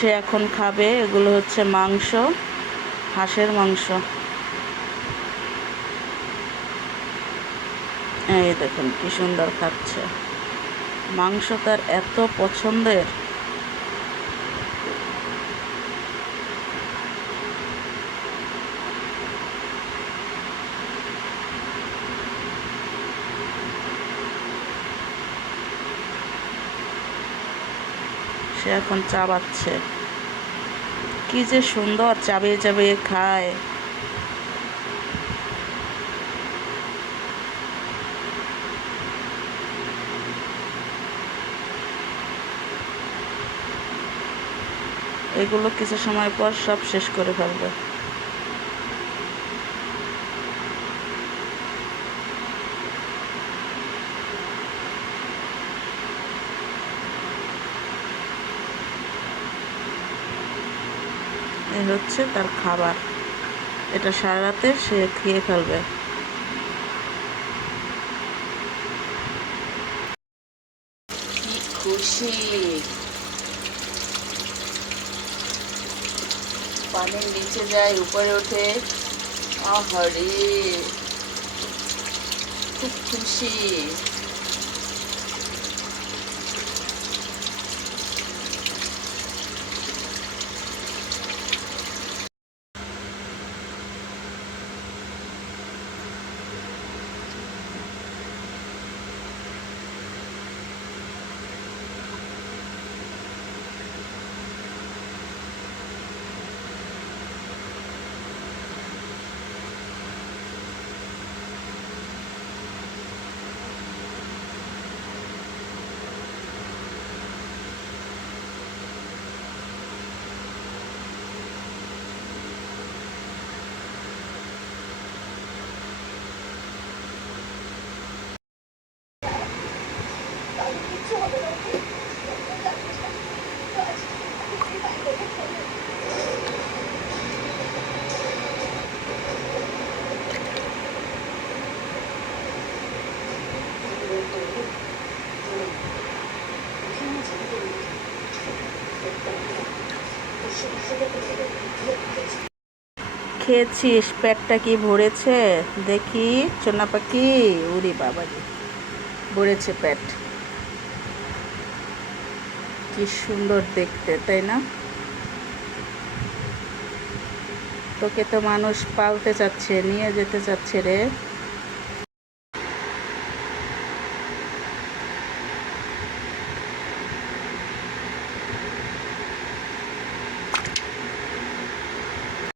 সে এখন খাবে, এগুলো হচ্ছে মাংস, হাঁসের মাংস। এই দেখুন কি সুন্দর খাচ্ছে। মাংস তার এত পছন্দের। সে এখন চাবাচ্ছে। কি যে সুন্দর চাবিয়ে চাবিয়ে খায়। এগুলো কিছু সময় পর সব শেষ করে ফেলবে। এই হচ্ছে তার খাবার। এটা সারা রাতে সে খেয়ে ফেলবে। খুশি। পানির নিচে যায়, উপরে ওঠে। আহারে, খুব খুশি। খেয়েছিস? পেটটা কি ভরেছে? দেখি চোনা পাখি উরি বাবা ভরেছে পেট। কি সুন্দর দেখতে তাই না? তোকে তো মানুষ পালতে চাচ্ছে নিয়ে যেতে চাচ্ছে রে।